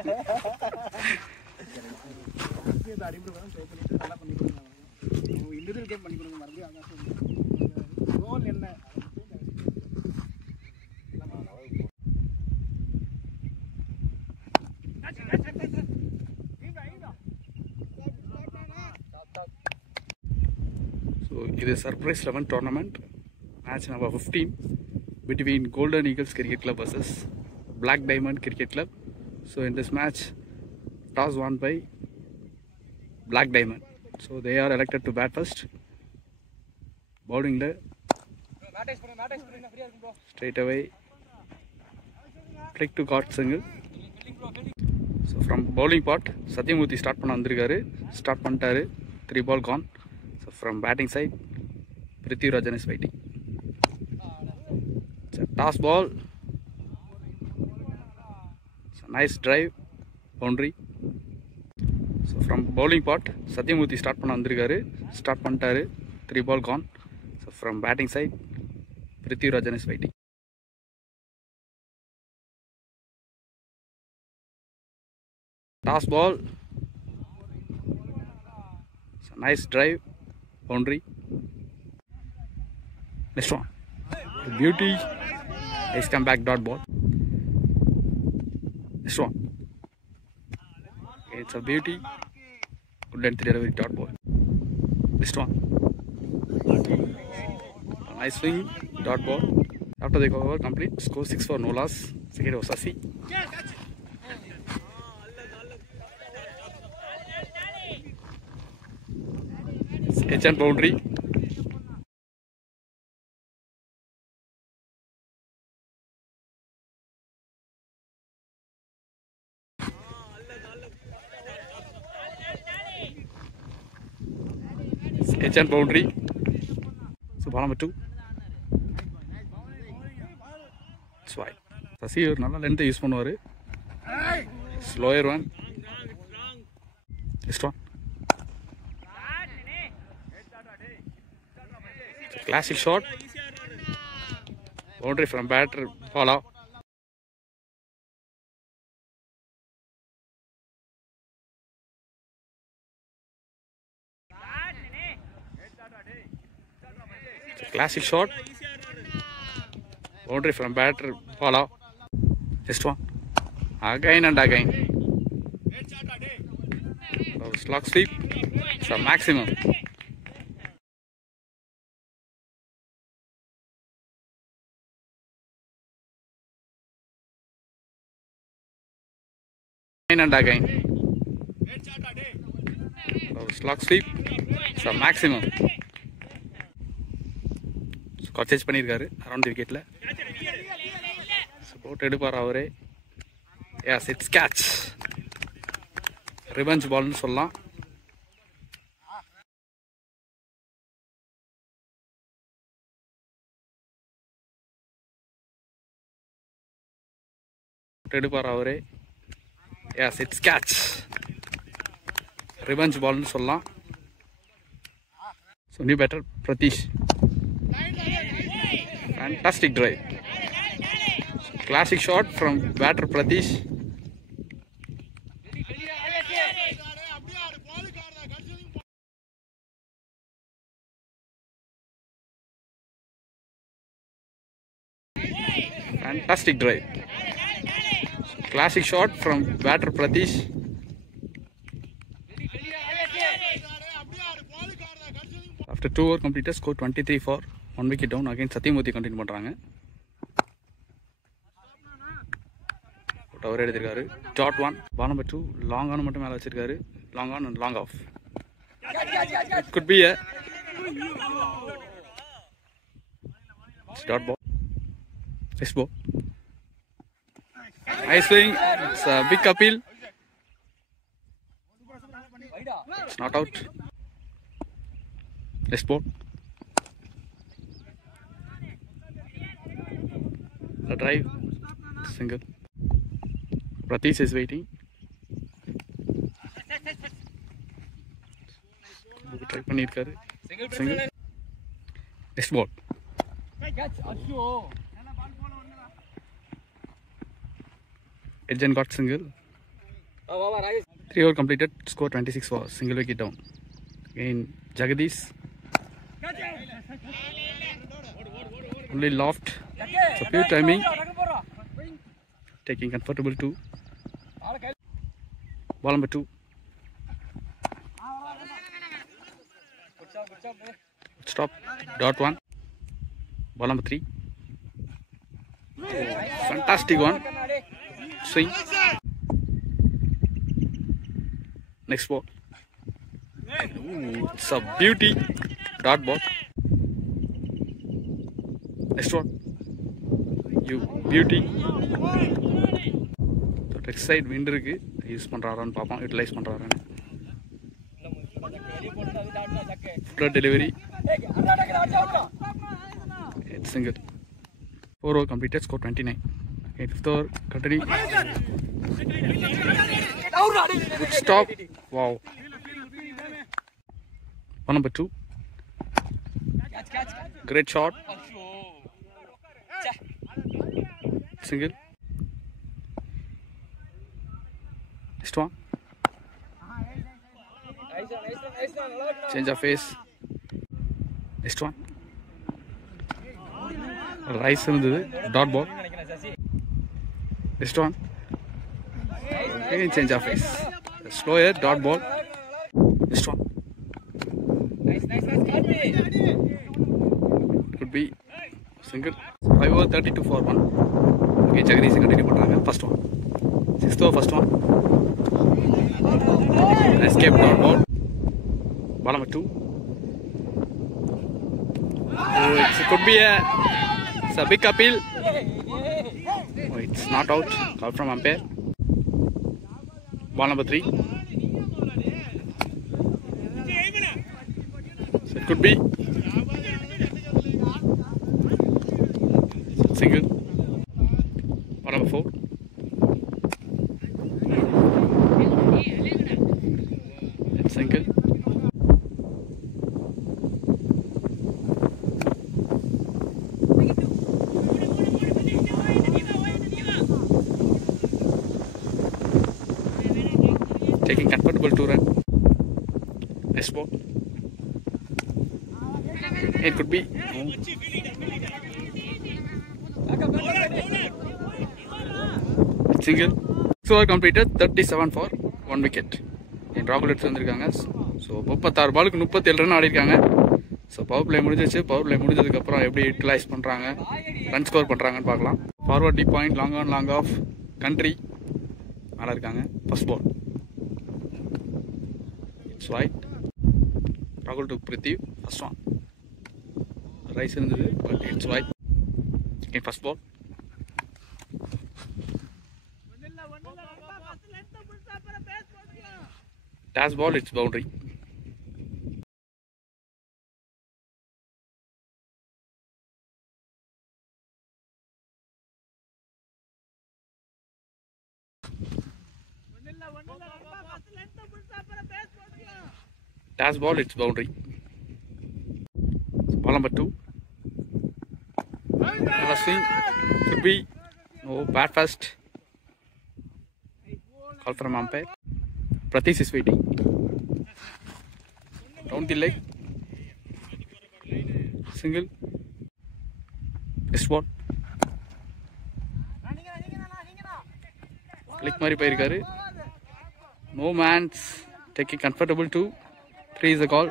So it is surprise 11 tournament match number 15 between Golden Eagles Cricket Club versus Black Diamond Cricket Club. So in this match, toss won by Black Diamond. So they are elected to bat first. Bowling the straight away flick to caught single. So from bowling part, Satyamurthy start பண்ண வந்திருக்காரு. Start பண்ணிட்டாரு. 3 ball gone. So from batting side, Prithviraj is waiting. It's a toss ball. It's a nice drive, boundary. So from bowling part, Satyamurthy start பண்ண வந்திருக்காரு. Start பண்ணிட்டாரு. 3 ball gone. So from batting side, Prithviraj is waiting. Toss ball. It's a nice drive, boundary. Next one. The beauty. Nice comeback dot ball. Next one. It's a beauty. Good length delivery dot ball. Next one. A nice swing dot ball. After the cover complete, score 6 for no loss. Second was Sasi. Edge and boundary. Edge and boundary. So ball number 2. It's wide. Sasi ஒரு நல்ல length use பண்ணுவாரு. Slower one. Next one. Classic shot. Boundary from batter. Ball out. Classic shot. Boundary from batter. Ball out. Just one. Again and again. So slog sweep. It's a maximum. Again and again. So slog sweep. It's a maximum. So catch பண்ணிருக்காரு around the wicketல. Support எடுப்பார் அவரே. Yes, it's catch. Revenge ball னு சொல்லலாம். எடுப்பார் அவரே. Yes, it's catch. Revenge ball னு சொல்லலாம். So new batter Pratish. Fantastic drive. Classic shot from batter Pratish. Fantastic drive. Classic shot from batter Pratish. After 2 overs completed, score 23 for 1 wicket down. Again Satyamurthy continue பண்றாங்க. அவர் எடுத்திருக்காரு. Dot 1. Ball number 2. Long on மட்டும் மேல வச்சிருக்காரு. Long on and long off. It could be a dot ball. Nice ball. Nice swing. It's a big appeal. It's not out. Nice ball. The drive. Single. Pratish is waiting. Try பண்ணிருக்காரு. Single. Next ball. Edge and got single. 3 over completed, score 26 for single wicket down. Again, Jagadish. Only loft. It's a pure timing. Taking comfortable 2. Ball number 2. Stop. Dot 1. Ball number 3. Fantastic one. Swing. Next ball. Ooh, it's a beauty. Dot ball. Next one. You beauty. Next side wind இருக்கு use பண்றாரான்னு பாப்போம் utilize பண்றாரான்னு flat delivery it's single 4 over completed score 29 okay 5th over continue good stop wow one number 2 great shot single next one change of face next one rise இருந்தது dot ball next one again change of face slower dot ball next one could be single 5 over 32 for 1 okay Jagadish continue பண்றாங்க first one 6th over first one escape dot ball ball number 2 oh it could be it's a big appeal oh, it's not out call from umpire ball number 3 so it could be single ball number 4 it's single taking comfortable 2 run next ball it could be single so completed 37 for 1 wicket in ராகுல் எடுத்து வந்திருக்காங்க so 36 பாலுக்கு 37 run ஆடி இருக்காங்க so power play முடிஞ்சிச்சு power play முடிஞ்சதுக்கப்புறம் எப்படி utilize பண்ணுறாங்க ரன் ஸ்கோர் பண்ணுறாங்கன்னு பார்க்கலாம் forward the point long on long off country நல்லா இருக்காங்க ஃபர்ஸ்ட் பால் இட்ஸ் வைட் ராகுல் to Prithi first one rise இருந்தது but it's wide okay first ball Dash ball, it's boundary. Dash ball, it's boundary. Ball number 2. Swing could be no bat first. Call from umpire. Pratish is waiting. Down the leg. Single. Next ball. Click mari poirukkaru. No man's taking comfortable 2. 3 is the call.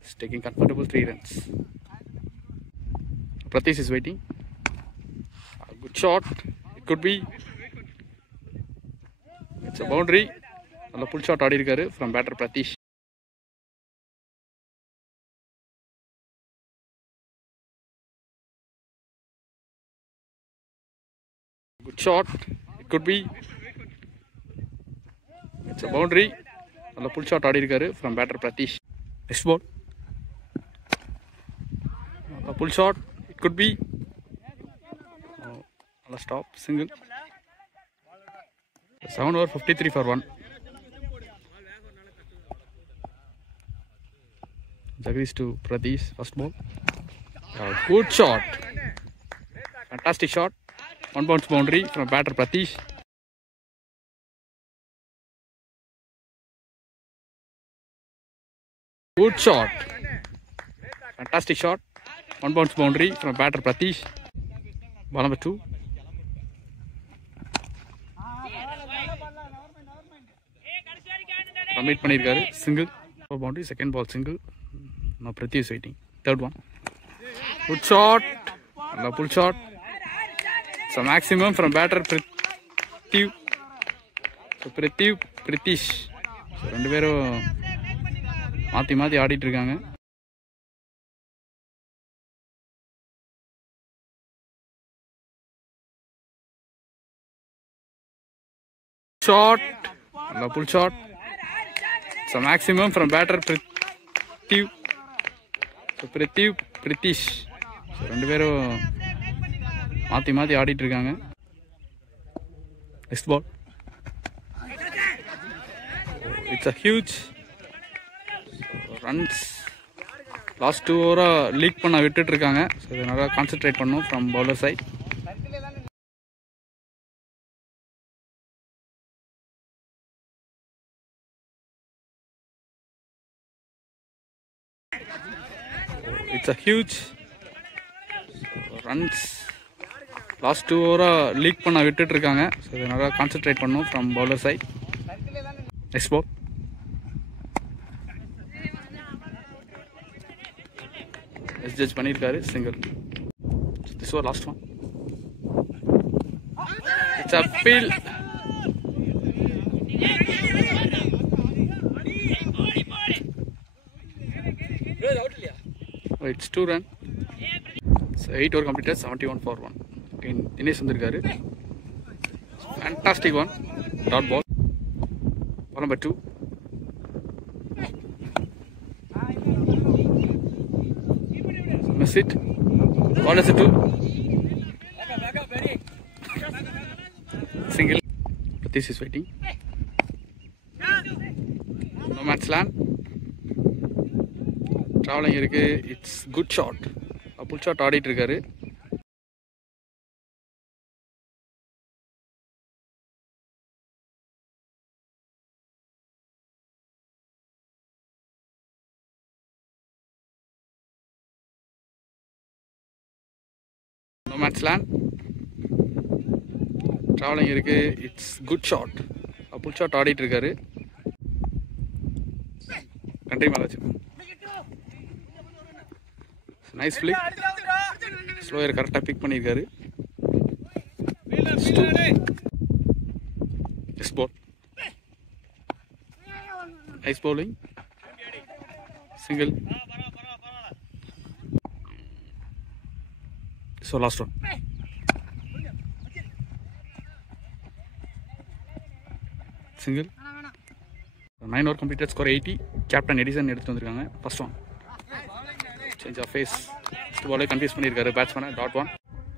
It's taking comfortable 3 runs. Pratish is waiting. A good shot. It could be. It's a boundary. நல்ல pull shot ஆடி இருக்காரு from batter Pratish. Good shot. It could be. It's a boundary. நல்ல pull shot ஆடி இருக்காரு from batter Pratish. Next ball. நல்ல pull shot. It could be. நல்ல stop single. 7 over 53 for 1. Jagadish to Pratish, first ball. Good shot. Fantastic shot. 1 bounce boundary from batter Pratish. Good shot. Fantastic shot. 1 bounce boundary from batter Pratish. Ball number 2. Commit பண்ணிருக்காரு. Single. Boundary. Second ball single. Now Pratish waiting. Third one. Good shot. And pull shot. So maximum from batter Pratish. So Pratish. So ரெண்டு பேரும் மாத்தி மாத்தி ஆடிட்டு இருக்காங்க. Shot. And pull shot. So maximum from batter Pratish. So Pratish. So ரெண்டு பேரும் மாத்தி மாத்தி ஆடிட்டு இருக்காங்க. Next ball. It's a huge runs. Last 2 over leak பண்ண விட்டுட்டு இருக்காங்க. So இதனால கான்சென்ட்ரேட் பண்ணனும் from bowler side. It's a huge runs. Last 2 over leak பண்ண விட்டுட்டு இருக்காங்க. So இதனால கான்சென்ட்ரேட் பண்ணனும் from bowler side. Next ball. Judge பண்ணிருக்காரு single. This was last one. It's a pill. Oh, it's 2 run. So 8 over completed, 71 for 1. Again Dinesh வந்திருக்காரு. Fantastic one. Dot ball. Ball number 2. Miss it. Ball is a 2. Single. Pratish is waiting. No man's land. Traveling இருக்கு. It's good shot. A pull shot ஆடிட்டு இருக்காரு. No man's land. Traveling இருக்கு. It's good shot. A pull shot ஆடிட்டு இருக்காரு. Country match. Nice flick. Slower கரெக்ட்டா big பண்ணிருக்காரு. Next ball. Nice bowling. Single. So last one. Single. 9 over completed, score 80. Captain Edison எடுத்து வந்திருக்காங்க. First one. Change of face. First ball confuse பண்ணிருக்காரு batsman. Dot 1.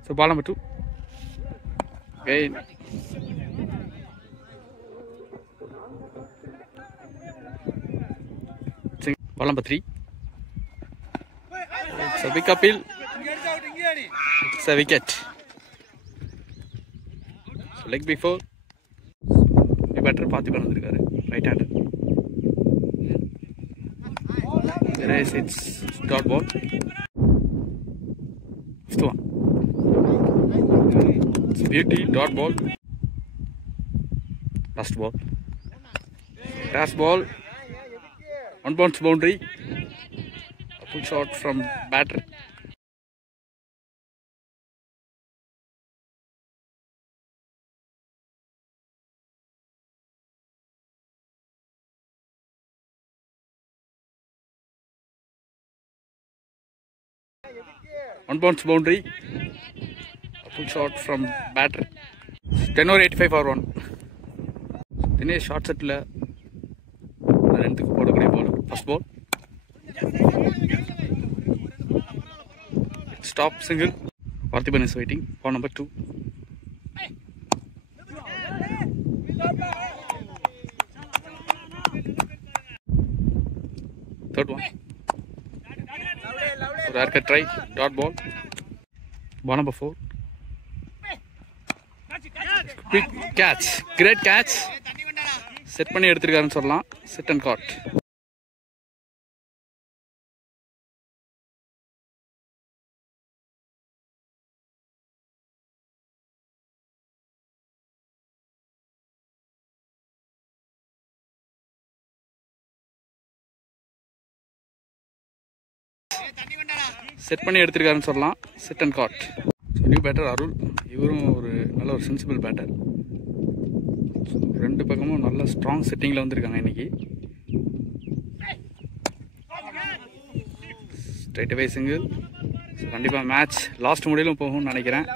So ball number 2. Again. Ball number 3. It's a big appeal. It's a wicket. So leg before. Batter Parthiban வந்திருக்காரு. Right hander. There is its dot ball. Fifth one. It's beauty dot ball. Last ball. Last ball. 1 bounce boundary. A full shot from batter. One bounce boundary. A full shot from batter. 10 over 85 for 1. Dinesh short set la ரெண்டுக்கு போடக்கூடிய ball. First ball. Stop single. Parthiban is waiting. Ball number 2. Third one. Haircut try. Dot ball. Ball number 4. Quick catch. Great catch. Set பண்ணி எடுத்துருக்காருன்னு சொல்லலாம். Sit and caught. Set பண்ணி எடுத்திருக்காருன்னு சொல்லலாம். Set and got. New batter Arul. இவரும் ஒரு நல்ல ஒரு sensible batter. ரெண்டு பக்கமும் நல்ல ஸ்ட்ராங் செட்டிங்கில் வந்திருக்காங்க இன்னைக்கு. Straight away single. கண்டிப்பாக மேட்ச் லாஸ்ட் முடியலும் போகும்னு நினைக்கிறேன்.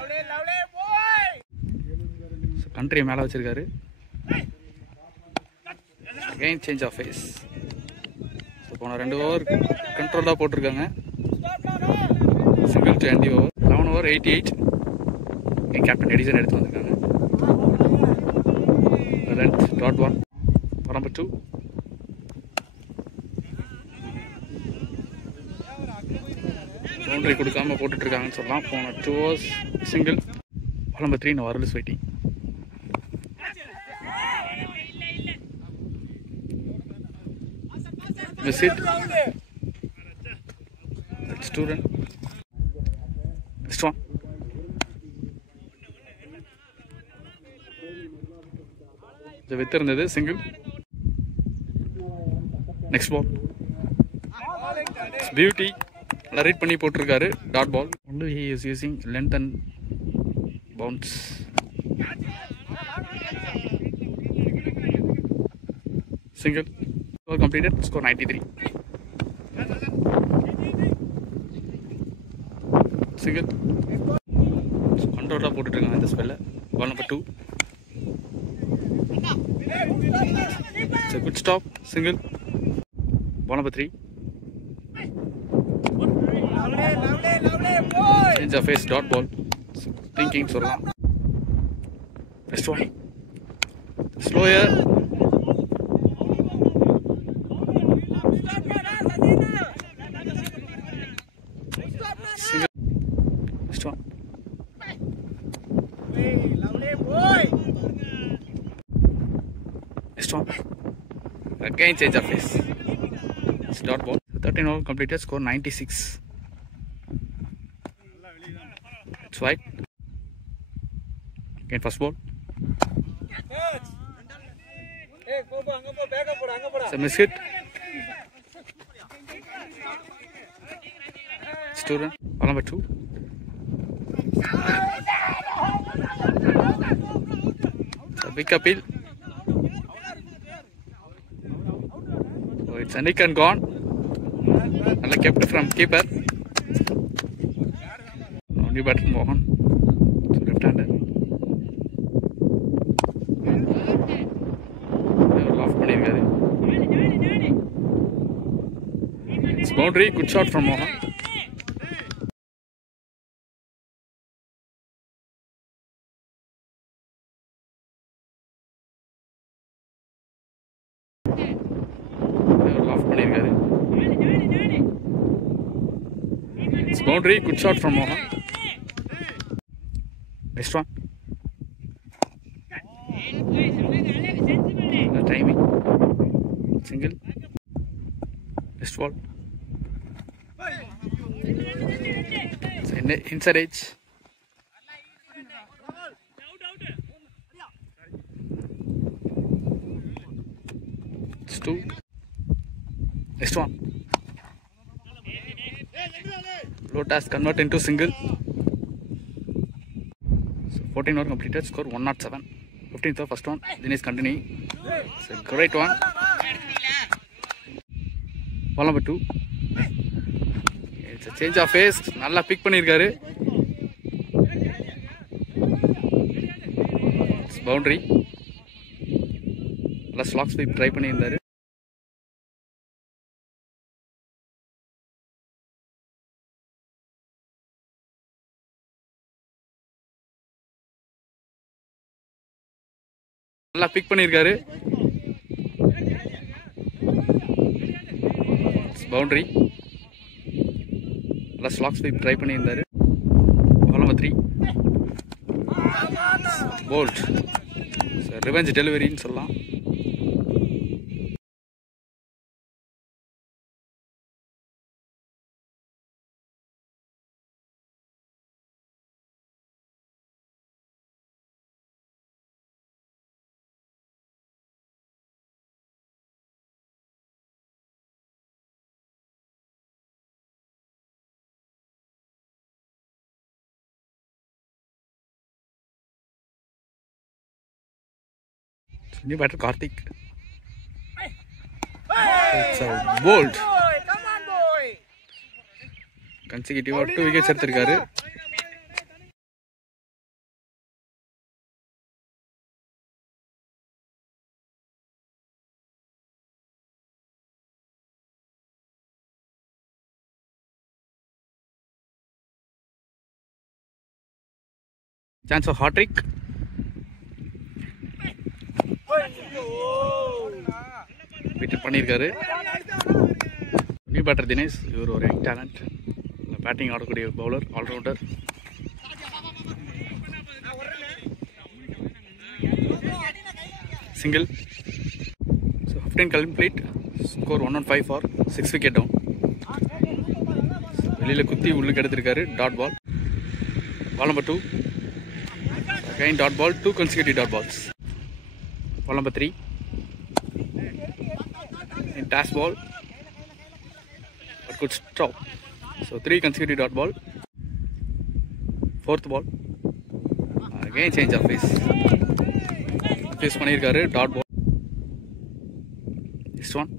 கண்ட்ரியை மேலே வச்சிருக்காரு. Again change of pace. போன 2 ஓவர் கண்ட்ரோலாக போட்டிருக்காங்க. Single to end over. 11 over 88. என் கேப்டன் எடிசன் எடுத்து வந்திருக்காங்க. Length dot 1 number 2. பவுண்டரி கொடுக்காம போட்டுட்டு இருக்காங்கன்னு சொல்லலாம். போன 2 overs single. Number 3 no Arul waiting. Miss it. It's 2 run. Next one. The width இருந்தது single. Next ball. It's beauty. நல்லா ரீட் பண்ணி போட்டிருக்காரு. Dot ball. Only he is using length and bounce. Single. Score completed. Score 93. Single. Controller போட்டுட்டு இருக்காங்க இந்த ஸ்பெல்ல. Ball number 2. It's a good stop. Single. Ball number 3. Change of face. Dot ball. Thinking சொல்லலாம். Next one. Slower. Single. Next one. Next one. Again change of face. It's dot ball. 13 over completed. Score 96. It's wide. Again first ball. It's a miss hit. It's 2 run. Ball number 2. It's a big appeal. Oh, it's a nick and gone. Well kept from keeper. New batter Mohan. It's left hander. Loft பண்ணிருக்காரு. It's boundary. Good shot from Mohan. Loft பண்ணிருக்காரு. It's boundary. Good shot from Mohan. Next one. The timing. Single. Next ball. It's inside edge. It's 2. Next one. Low task convert into single. So 14 over completed. Score 107. 15th over first one. Dinesh continuing. It's a great one. Ball number 2. It's a change of face. நல்லா big பண்ணிருக்காரு. It's boundary. நல்லா slack sweep try பண்ணியிருந்தாரு. நல்லா big பண்ணிருக்காரு. Boundary. நல்லா slack sweep try பண்ணியிருந்தாரு. Ball number 3. Bowled. Revenge டெலிவரின்னு சொல்லலாம். New batter Karthik. It's a bold. Come on, boy. Consecutive 2 wickets எடுத்திருக்காரு. Chance of hat trick. Wicket பண்ணியிருக்காரு. New batter Dinesh. இவர் ஒரு யங் டேலண்ட், பேட்டிங் ஆடக்கூடிய bowler, allrounder. Single. So 15 complete. Score 105 for 6 wicket down. வெளியில் குத்தி உள்ளுக்கு எடுத்திருக்காரு. Dot ball. Ball number 2. Again dot ball, 2 consecutive dot balls. Ball number 3. In dash ball, but good stop. So 3 consecutive dot ball. 4th ball. Again change of pace. Pace பண்ணிருக்காரு. Dot ball. Next one.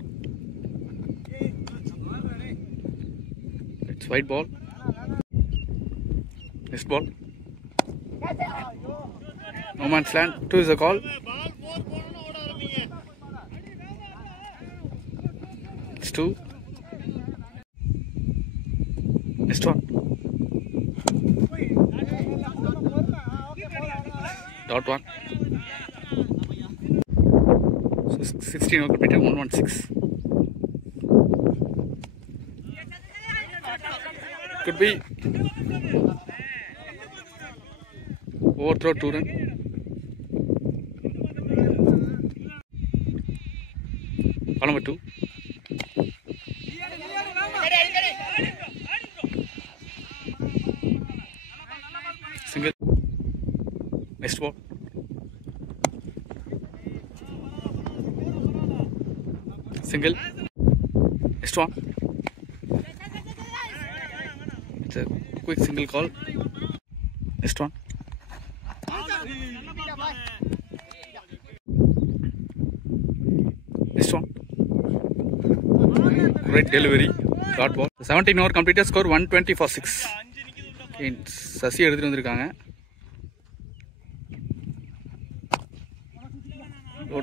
It's white ball. Next ball. No man's land. 2 is the call. It's 2. Next one. Dot 1. So 16 over completed. 116. Could be overthrow 2 run. Ball number 2. Single. Next ball. Single. Next one. It's a quick single call. Next one. Next one. Great delivery. Dot ball. 17 over completed. Score 120 for 6. Sasi எடுத்துட்டு வந்திருக்காங்க.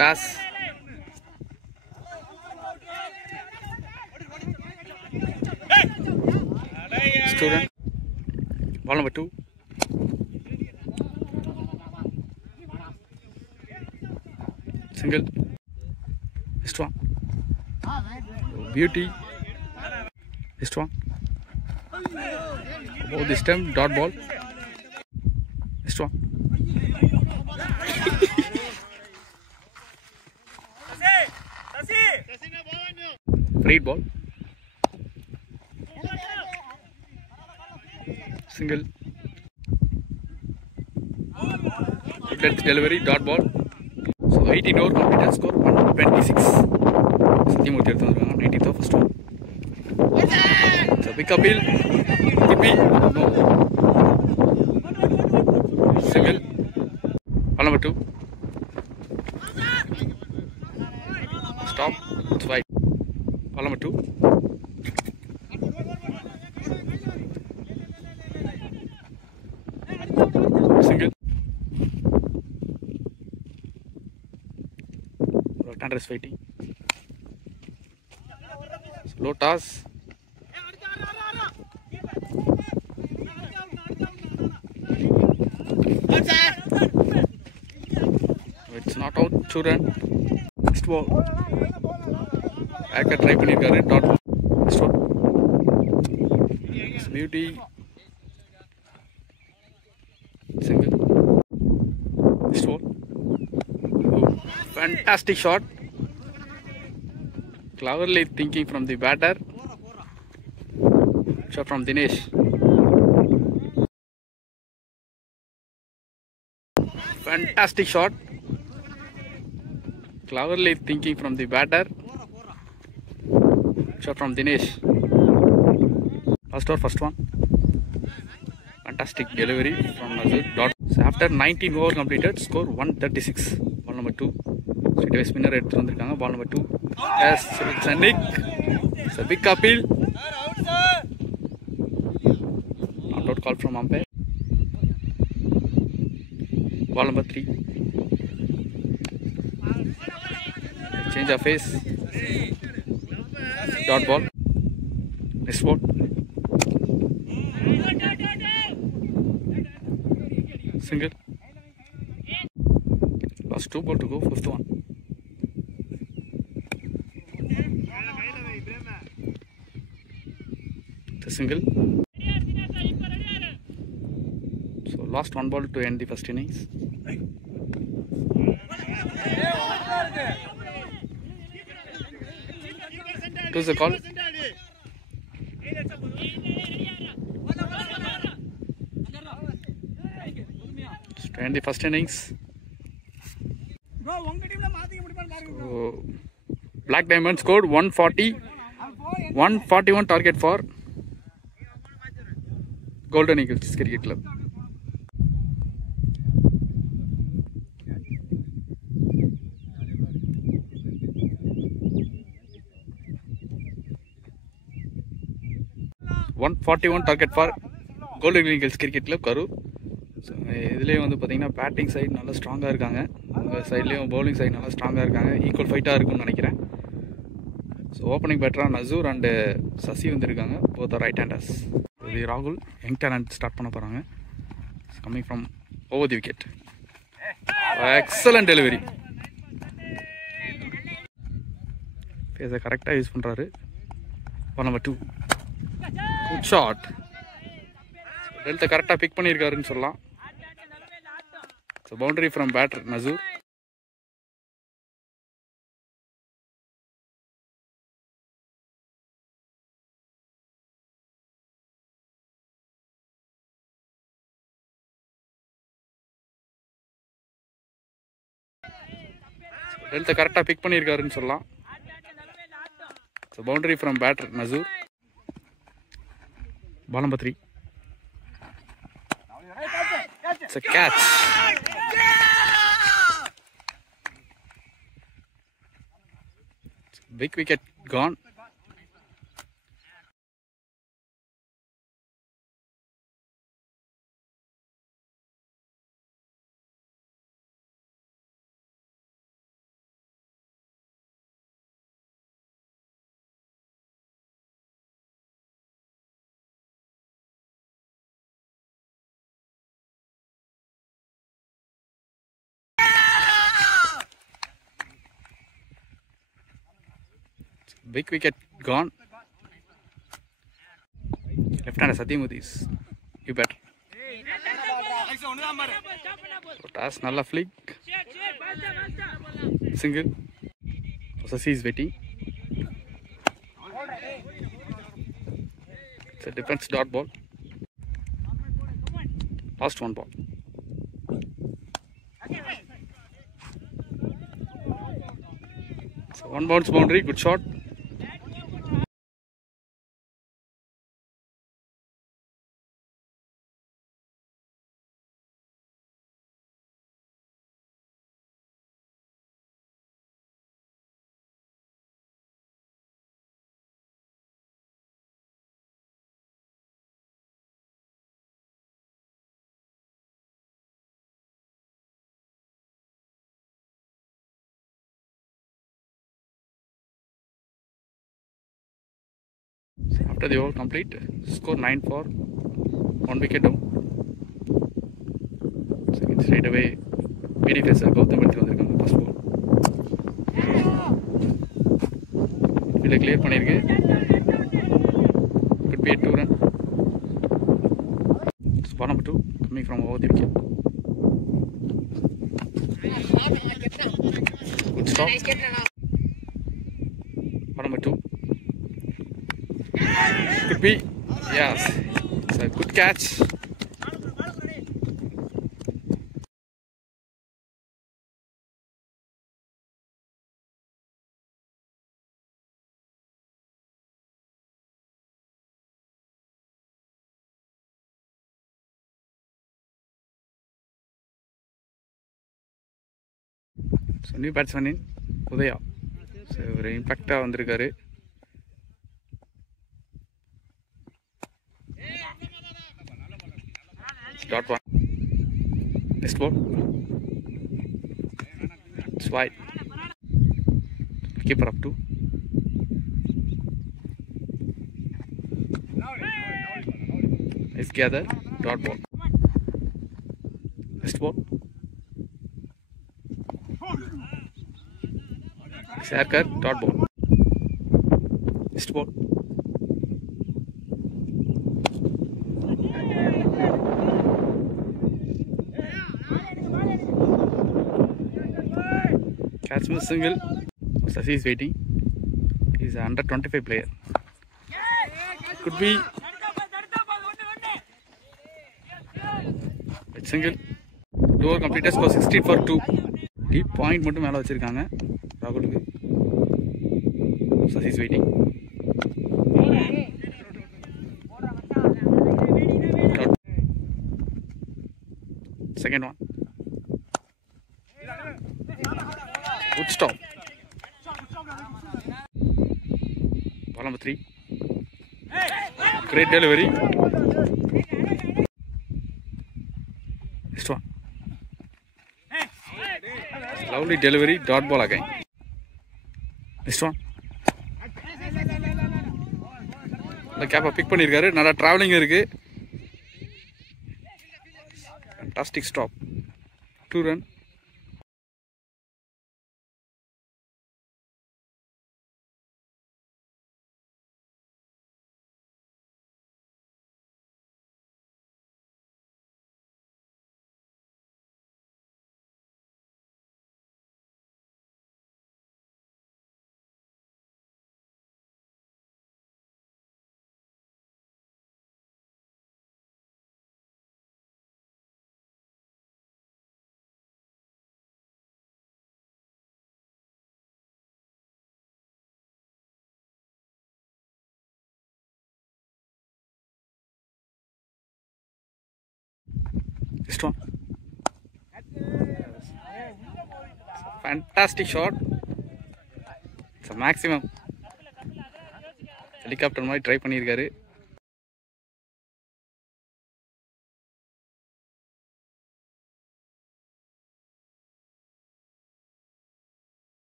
Toss. Student. Ball number 2. Single. Next one. Beauty. Next one. About this time, dot ball. Next one. Free ball. Single. Let's delivery, dot ball. So 18 over completed. Score 126. Satyamurthy எடுத்து வந்திருக்காங்க. 19th first one. So big appeal. Could be no. Single. Ball number 2. Stop. It's wide. Ball number 2. Single. Right-hander is fighting. Slow toss. It's not out. 2 run. Next ball. Back try பண்ணிருக்காரு. Dot ball. Next one. It's beauty. Single. Next ball. Oh, fantastic shot. Cleverly thinking from the batter. Shot from Dinesh. Fantastic shot. Cleverly thinking from the batter. Shot from Dinesh. First one. Fantastic delivery from Nazir. Dot. So after 19 over completed, score 136. Ball number 2. Straight away spinner எடுத்துட்டு வந்திருக்காங்க. Ball number 2. Yes, it's a nick. It's a big appeal. Not out call from umpire. Ball number 3. Change of face. Dot ball. Next ball. Single. Last 2 ball to go, 5th one. The single. So last 1 ball to end the first innings. Who's the call? To end the first innings. So, Black Diamond scored 140, 141 target for Golden Eagles Cricket Club. One 41 target for Golden Eagles Cricket Club Karur. So இதுலேயே வந்து பார்த்திங்கன்னா batting side நல்லா ஸ்ட்ராங்காக இருக்காங்க, உங்கள் சைட்லேயும் bowling side நல்லா ஸ்ட்ராங்காக இருக்காங்க. ஈக்குவல் ஃபைட்டாக இருக்கும்னு நினைக்கிறேன். ஸோ ஓப்பனிங் பேட்டராக நசூர் அண்டு சசி வந்துருக்காங்க, போத் ரைட் ஹேண்டர்ஸ். இது ராகுல் யங் டேலண்ட் ஸ்டார்ட் பண்ண போகிறாங்க. Coming from over the wicket. Excellent delivery. ஃபேஸை கரெக்டாக யூஸ் பண்ணுறாரு. Ball number 2. Good shot. டெல்த்தை கரெக்டாக பிக் பண்ணியிருக்காருன்னு சொல்லலாம். So boundary from batter Nasur. டெல்த்தை கரெக்டாக பிக் பண்ணியிருக்காருன்னு சொல்லலாம். So boundary from batter Nasur. Ball number 3. It's a catch. Big wicket gone. Big wicket gone. Left-hander Satyamudis. You bet. Toss nalla flick. Single. Sasi is waiting. It's a defense dot ball. Last 1 ball. So 1 bounce boundary. Good shot. After the over complete, score 9 for 1 wicket down. Second straight away, BD face Gautam எடுத்து வந்திருக்காங்க. First பால் இதில் clear பண்ணியிருக்கு. Could be a 2 run. Ball number 2 coming from over the wicket. Good stop. Ball number 2. Could be, yes, it's a good catch. So new batsman Udaya. So இவர் இம்பேக்டாக வந்திருக்காரு. Dot one. Next ball. It's wide. Keeper up two. Nice gather. Dot ball. Next ball. Sarkar. Dot ball. Next ball. Catch miss single. Sasi is waiting. He is under 25 player. Could be single. Door completed score 16 for 2. Deep point மட்டும் மேல வச்சிருக்காங்க ராகுலுக்கு. Sasi is waiting. Second one. Good stop. Ball number 3. Great delivery. Next one. Lovely delivery. Dot ball again. Next one. The cap pick பண்ணிருக்காரு. நல்லா traveling இருக்கு. Fantastic stop. 2 run. Next one. Fantastic shot. It's a maximum. Helicopter மாதிரி try பண்ணியிருக்காரு.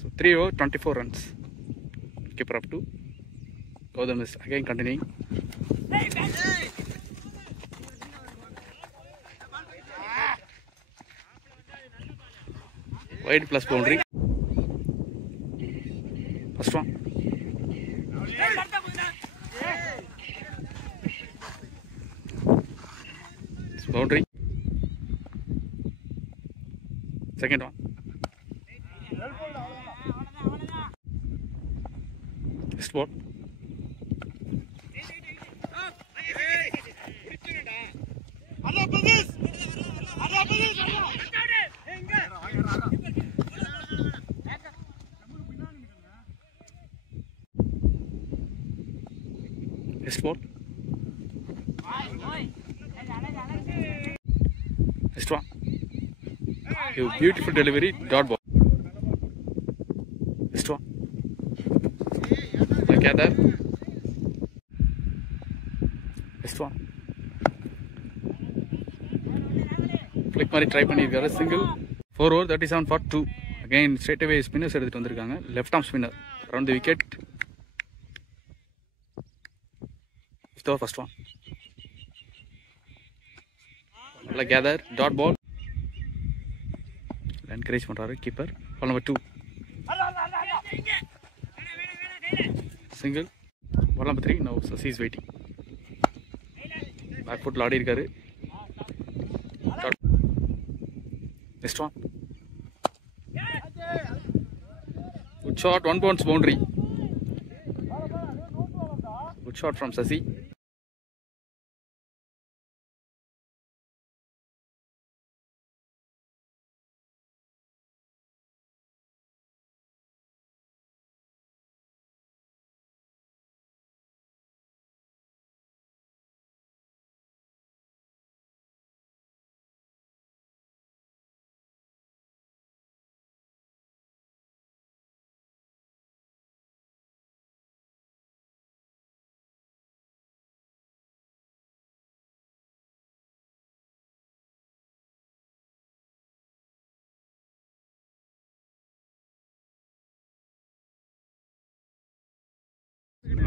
So 3 over 24 runs. Keeper up 2. Gautam is again continuing. Wide plus boundary. First one. It's boundary. Second one. Next ball. Next ball. Next one. You beautiful delivery. Dot ball. Next one. Gather. Next one. Flick மாதிரி try பண்ணியிருக்காரு. Single. 4 over 37 for 2. Again straight away spinners எடுத்துட்டு வந்திருக்காங்க. Left arm spinner around the wicket. Fifth over first one. நல்லா gather. Dot ball. Encourage பண்றாரு keeper. Ball number 2. Single. Ball number 3. Now Sasi is waiting. Back foot ஆடி இருக்காரு. Next one. Good shot. 1 bounce boundary. Good shot from Sasi.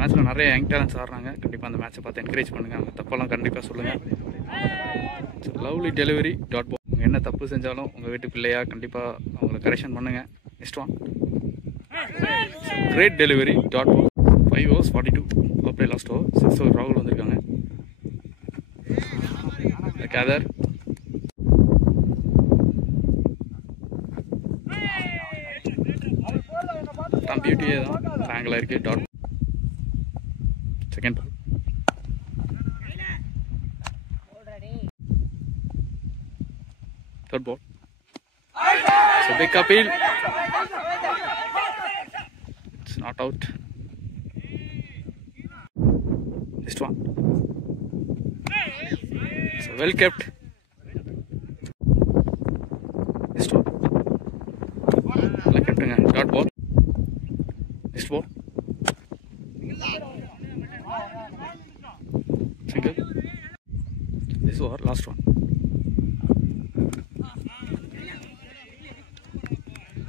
மேட்ச்சில் நிறைய young talents ஆடுறாங்க. கண்டிப்பாக அந்த மேட்ச்சை பார்த்து என்கரேஜ் பண்ணுங்கள். அவங்க தப்பெல்லாம் கண்டிப்பாக சொல்லுங்கள். Lovely delivery dot ball. அவங்க என்ன தப்பு செஞ்சாலும் உங்கள் வீட்டு பிள்ளையா கண்டிப்பாக அவங்கள கரெக்ஷன் பண்ணுங்கள். Next one great delivery dot ball. 5 overs 42 over last over 6 over ராகுல் வந்திருக்காங்க. கேதர் பியூட்டியே தான் ட்ராங்கிளாக இருக்குது. Dot second ball. Third ball. It's a big appeal. It's not out. Next one. It's a well kept. Next one. Well kept. Dot ball. Next ball. Single. This over. Last one.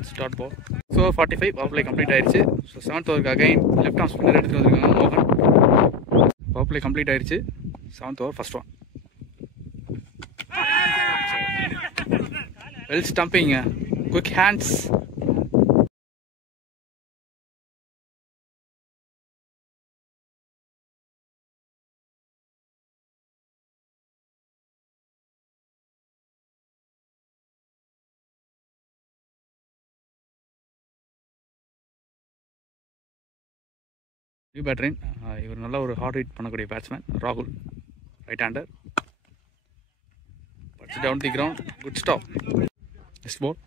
Start ball. So 45 power play complete ஆயிருச்சு. So 7th over again left arm spinner எடுத்துட்டு வந்திருக்காங்க மோகன். Power play complete ஆயிருச்சு. 7th over first one. Well stumping, quick hands. New பேட்டரின் இவர் நல்ல ஒரு hard hit பண்ணக்கூடிய பேட்ஸ்மேன் ராகுல். Right hander. Puts down the ground. Good stop. Next ball.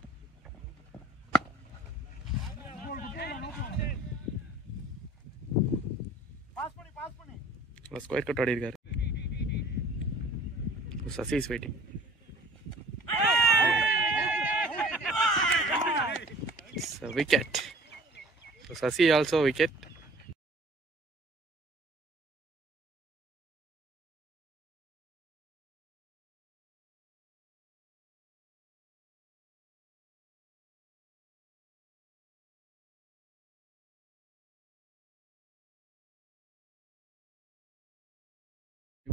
Square cut ஆடி இருக்காரு. Sasi is waiting. Wicket. Sasi also wicket.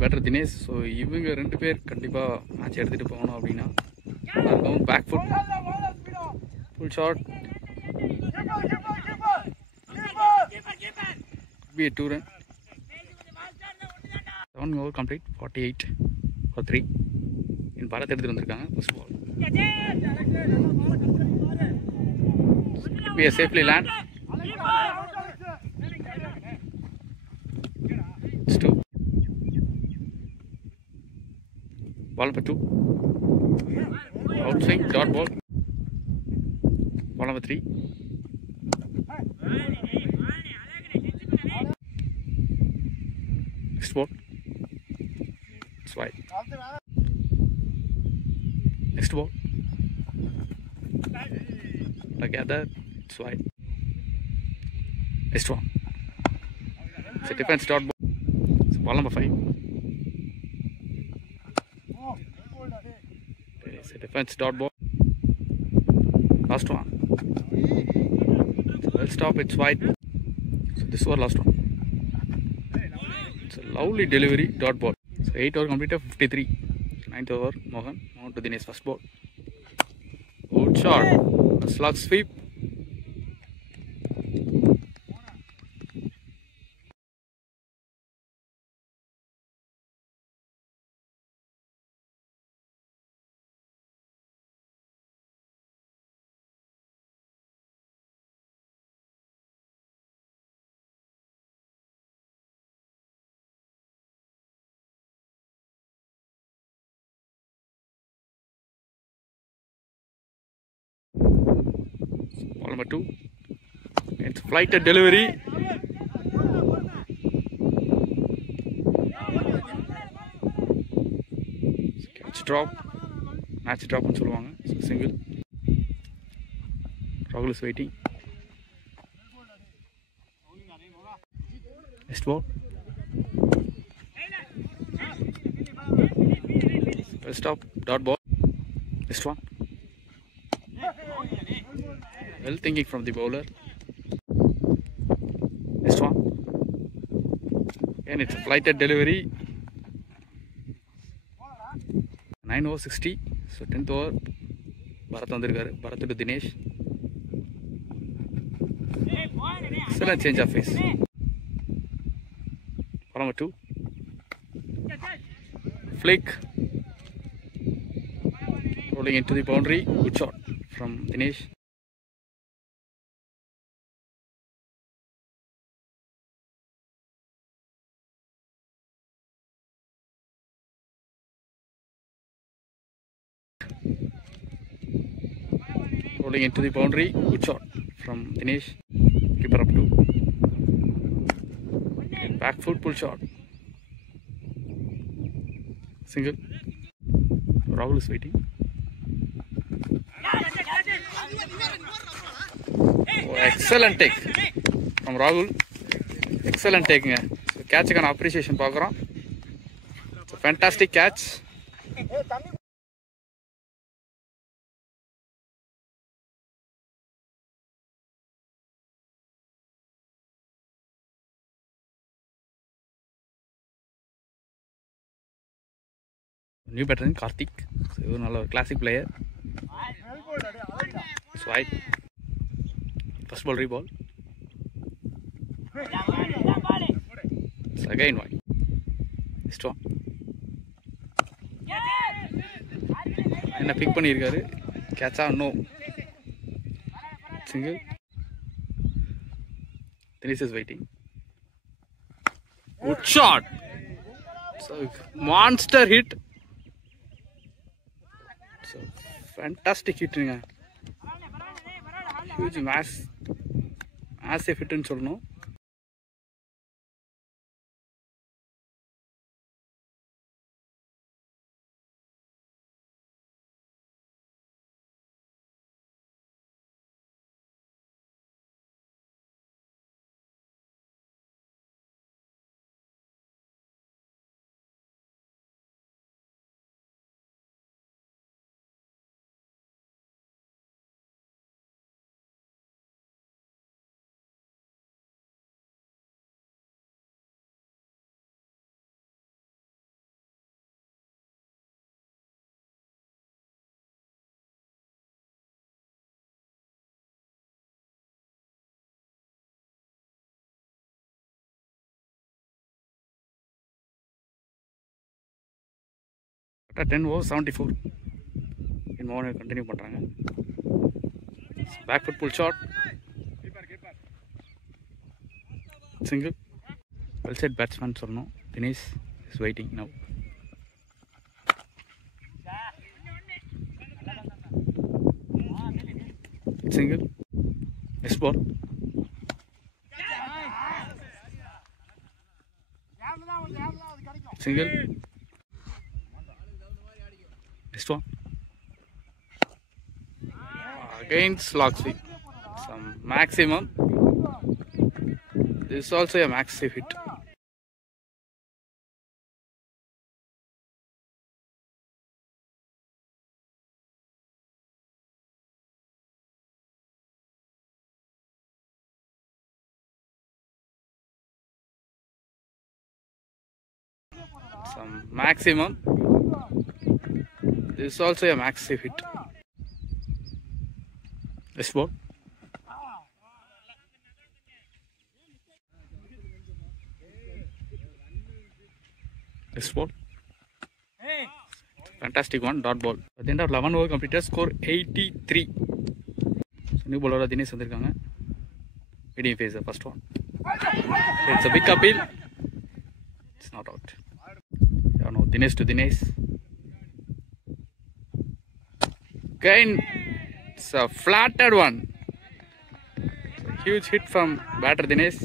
Batter Dinesh. So இவங்க 2 பேர் கண்டிப்பாக மேட்ச் எடுத்துகிட்டு போகணும் அப்படின்னா அதுவும் back foot pull shot B 2 run. 7 over complete 48 for 3 in Bharat எடுத்துகிட்டு வந்திருக்காங்க. First ball B safely land. Ball number 2. Outswing. Dot ball. Ball number 3. Next ball. It's wide. Next ball. Together. It's wide. Next one. It's a defense dot ball. It's ball number 5. It's a defense dot ball. Last one. Well stop, it's wide. So this was last one. It's a lovely delivery dot ball. So 8 over completed 53. 9th over Mohan. On to Dinesh first ball. Good shot. A slug sweep. Ball number 2. It's flighted delivery. Catch drop. Match drop and solluvaanga. So single. Rahul is waiting. Next ball. Well stop. Dot ball. Next one. Well thinking from the bowler. Next one. and it's a flighted delivery. 9 over 60. So 10th over. Bharat vandirukkaru. Bharat to Dinesh. Excellent change of pace. Ball number 2. Flick. Rolling into the boundary. Good shot from Dinesh. Rolling into the boundary. Good shot from Dinesh. Keeper up 2. Back foot pull shot. Single. Rahul is waiting. Oh, excellent take from Rahul. Excellent taking. So catch an appreciation. It's a fantastic catch. New batter Karthik. So another classic player. It's wide. First ball reball. It's again wide. Strong. என்ன big பண்ணியிருக்காரு. கேட்சா no. Single. Dinesh is waiting. Good shot. So monster hit. So fantastic hit. Huge massive hit ன்னு சொல்லணும். At 10 over 74. In more continue பண்றாங்க. Back foot pull shot. Single. Well said batsman சொல்லணும். Dinesh is waiting now. Single. Next ball. Single. Next one. Again slog sweep. Some maximum. This is also a massive hit. Some maximum. This is also a massive hit. This ball. This ball. Fantastic one, dot ball. At the end of 11 over completed, score 83. So new bowler Dinesh வந்திருக்காங்க. Medium phase, the first one. It's a big appeal. It's not out. Yeah, no, Dinesh to Dinesh. Again, it's a flattered one. Huge hit from batter Dinesh.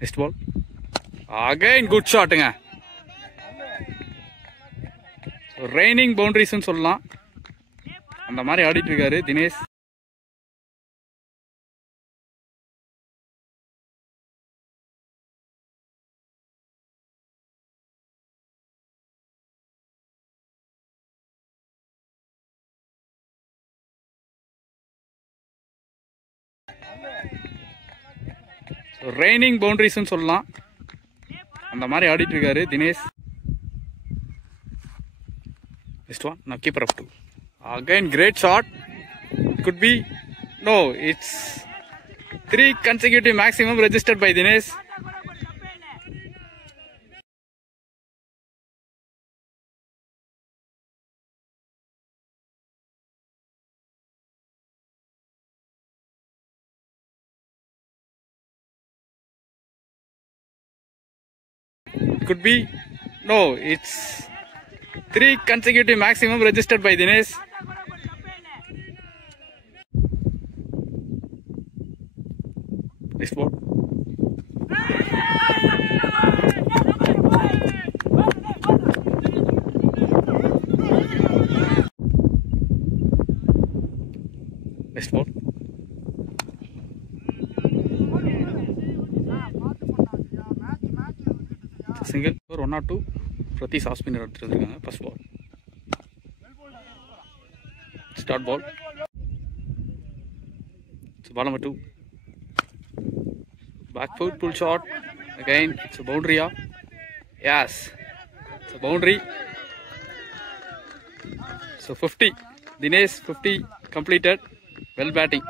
Next ball. Again good shot. So raining boundaries னு சொல்லலாம். அந்த மாதிரி ஆடிட்டு இருக்காரு Dinesh. So raining boundaries னு சொல்லலாம். அந்த மாதிரி ஆடிட்டு இருக்காரு Dinesh. Next one. Now keeper up 2. Again great shot. Could be. No, it's 3 consecutive maximum registered by Dinesh. Could be. No, it's 3 consecutive maximum registered by Dinesh. Next ball. Next ball. Single or 1 or 2. Pratish off spinner எடுத்துருக்காங்க. First ball. Start ball. It's ball number 2. Back foot pull shot. Again it's a boundary. Yes, it's a boundary. So 50. Dinesh 50 completed. Well batting.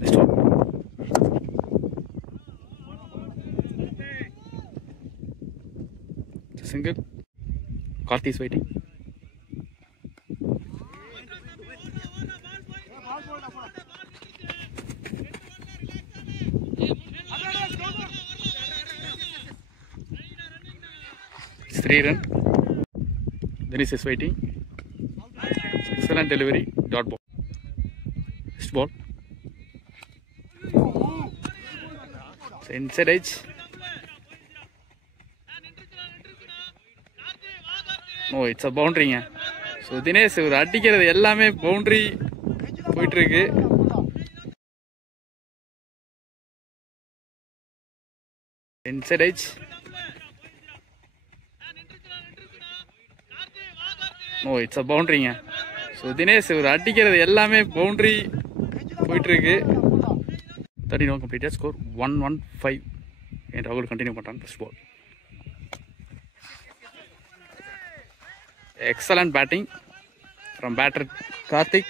Next one. It's a single. Karthi is waiting. It's 3 run. Dinesh is waiting. Excellent delivery. Dot ball. Next ball. It's inside edge. No, it's a boundary. So Dinesh ஒரு அடிக்கிறது எல்லாமே boundary போயிட்டு இருக்கு. Inside edge. No, it's a boundary. So Dinesh ஒரு அடிக்கிறது எல்லாமே boundary போயிட்டு இருக்கு. 39 completed. Score 115. And Rahul continue பண்றாங்க. First ball. Excellent batting from batter Karthik.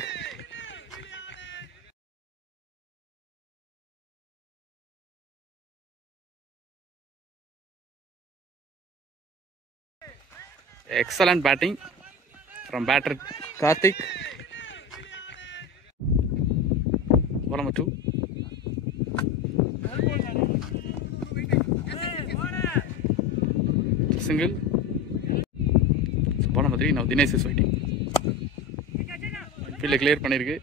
Excellent batting from batter Karthik. Ball number 2. Single. So ball number 3. Now Dinesh is waiting. Field clear பண்ணிருக்கு.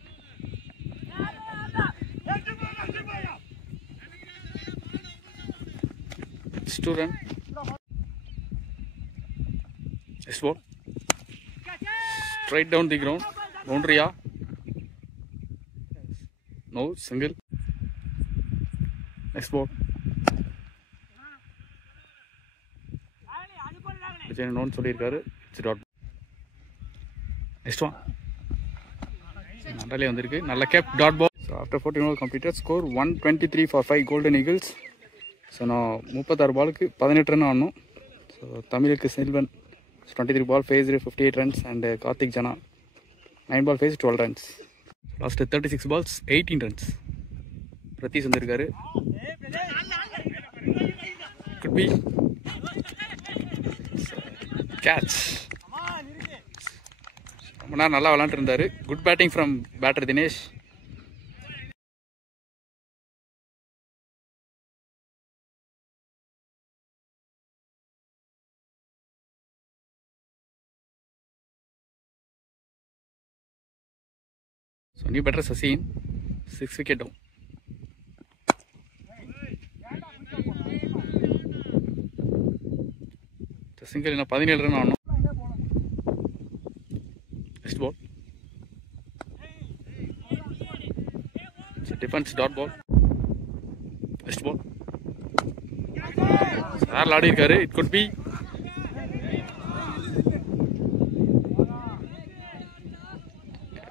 It's 2 run. Next ball. Straight down the ground. Boundary. No, single. Next ball. None சொல்லியிருக்காரு. It's dot. Next one நல்லாலே வந்திருக்கு. நல்ல gap dot ball. So after 14 over completed. Score 123 for 5 golden eagles. So நான் 36 பாலுக்கு 18 run ஆடணும். So தமிழுக்கு Selvan 23 ball faced 58 runs and Karthik Jana 9 ball faced 12 runs. Last 36 balls 18 runs. Pratish வந்திருக்காரு. Could be catch. ரொம்ப நேரம் நல்லா விளையாண்டு இருந்தாரு. Good batting from batter Dinesh. So new batter Sachin, 6 wicket down. Single in a 17 run on. Next ball. It's a defense dot ball. Next ball. It could be.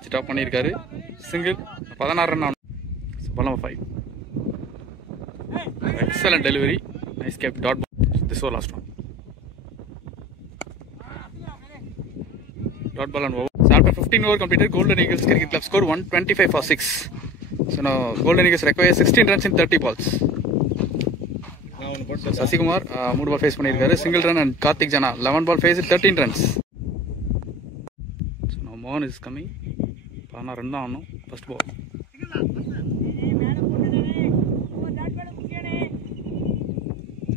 Stop பண்ணிருக்காரு. Single 16 run on. Ball number 5. Excellent delivery. Nice kept dot ball. This was last one. Dot ball and over. So after 15 over completed, Golden Eagles Cricket Club scored 125 for 6. So now Golden Eagles require 16 runs in 30 balls. So Sasikumar 3 ball face பண்ணிருக்காரு. Single run and Karthik Jana 11 ball face 13 runs. So now Mohan is coming. 16 run தான் ஆனோம். First ball.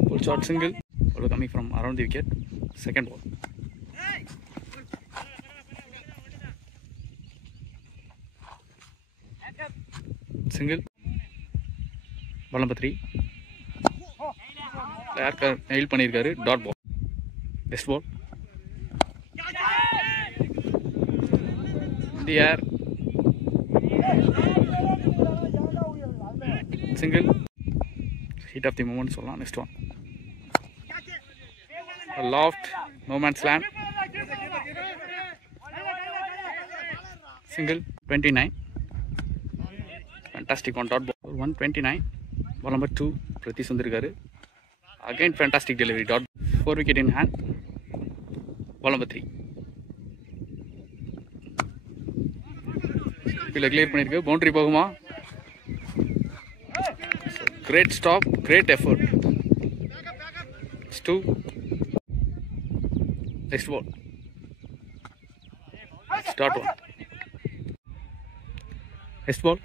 Full shot single. Ball coming from around the wicket. Second ball. Single. Ball number 3. Nail பண்ணிருக்காரு. Dot ball. Next ball. In the air. Single. Heat of the moment சொல்லலாம். Next one. A loft. No man's land. Single. 29. Fantastic on dot ball. 129. Ball number 2. Pratish வந்திருக்காரு. Again fantastic delivery. Dot. 4 wicket in hand. Ball number 3. Clear பண்ணிருக்கு. Boundary போகுமா? Great stop. Great effort. It's 2. Next ball. Start one. Next ball.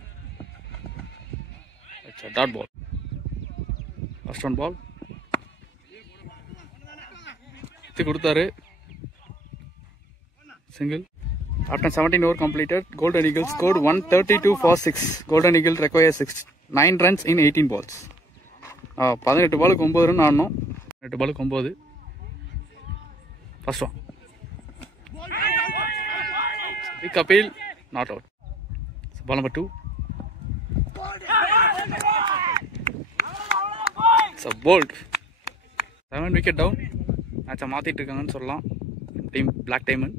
It's a dot ball. First one ball. கொடுத்தாரு. Single. After 17 over completed, Golden Eagles scored 132 for 6. Golden Eagles requires 9 runs in 18 balls. 18 பாலுக்கு 9 run ஆடணும். 18 பாலுக்கு 9. First one. Big appeal, not out. So ball number 2. It's a bolt. 7 wicket down. மேட்சை மாற்றிட்டு இருக்காங்கன்னு சொல்லலாம். Team Black Diamond.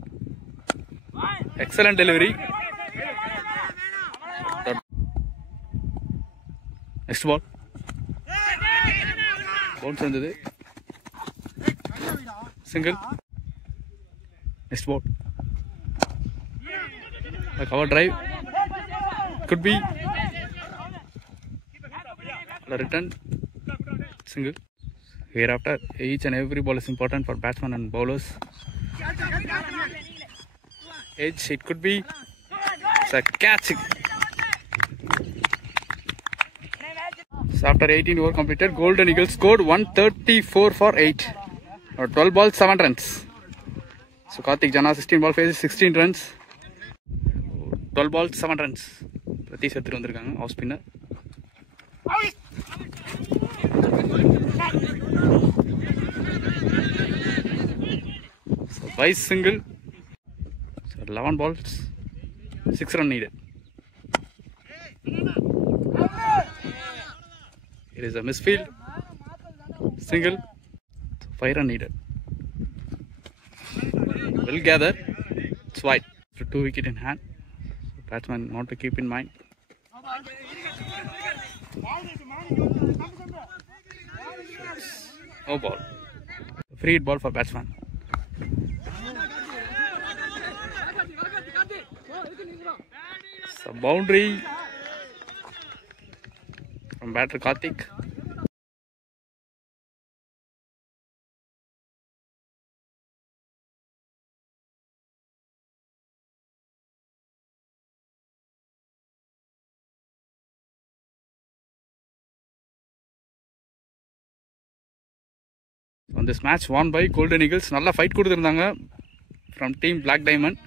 Excellent delivery. Next ball. Bounce வந்தது. Single. Next ball. A cover drive. Could be. A return. Single. Hereafter, each and every ball is important for batsmen and bowlers. Edge, it could be. It's a catch. So after 18 over completed, Golden Eagles scored 134 for 8. 12 balls, 7 runs. So Karthik Jana 16 ball faces 16 runs. 12 balls, 7 runs. Pratish எடுத்துட்டு வந்திருக்காங்க off spinner. So vice single. So 11 balls, 6 runs needed. It is a misfield. Single. So 5 runs needed. Well gathered. It's wide. So 2 wicket in hand. So batsman not to keep in mind. No ball. Free hit ball for batsman. a boundary from batter Karthik. On this match won by Golden Eagles. நல்ல fight கொடுத்துருந்தாங்க from team Black Diamond.